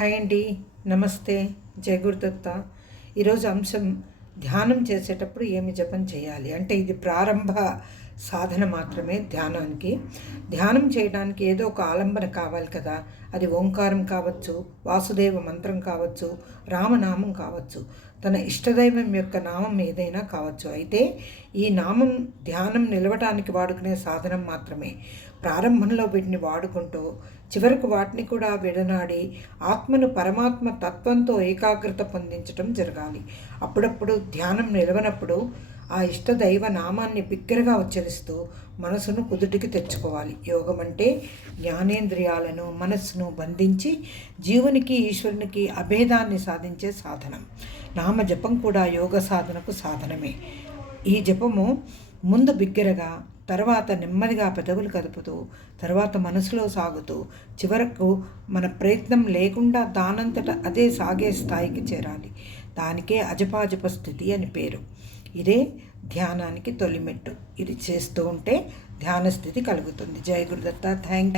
Hi అండి, నమస్తే. జై గురుదత్త. ఈరోజు అంశం ధ్యానం చేసేటప్పుడు ఏమి జపం చేయాలి అంటే ఇది ప్రారంభ సాధన మాత్రమే. ధ్యానం చేయడానికి ఏదో ఒక ఆలంబన కావాలి కదా. అది ఓంకారం కావచ్చు, వాసుదేవ మంత్రం కావచ్చు, రామనామం కావచ్చు, తన ఇష్టదైవం యొక్క నామం ఏదైనా కావచ్చు. అయితే ఈ నామం ధ్యానం నిలవటానికి వాడుకునే సాధనం మాత్రమే. ప్రారంభంలో వీటిని వాడుకుంటూ చివరకు వాటిని కూడా విడనాడి ఆత్మను పరమాత్మ తత్వంతో ఏకాగ్రత పొందించటం జరగాలి. అప్పుడప్పుడు ధ్యానం నిలవనప్పుడు ఆ ఇష్టదైవ నామాన్ని బిగ్గరగా ఉచ్చరిస్తూ మనసును కుదుటికి తెచ్చుకోవాలి. యోగం అంటే జ్ఞానేంద్రియాలను మనస్సును బంధించి జీవునికి ఈశ్వరునికి అభేదాన్ని సాధించే సాధనం. నామ జపం కూడా యోగ సాధనకు సాధనమే. ఈ జపము ముందు బిగ్గరగా, తర్వాత నెమ్మదిగా పెదవులు కదుపుతూ, తర్వాత మనసులో సాగుతూ, చివరకు మన ప్రయత్నం లేకుండా దానంతట అదే సాగే స్థాయికి చేరాలి. దానికే అజపాజప స్థితి అని పేరు. ఇదే ధ్యానానికి తొలిమెట్టు. ఇది చేస్తూ ఉంటే ధ్యాన స్థితి కలుగుతుంది. జై గురుదత్త. థ్యాంక్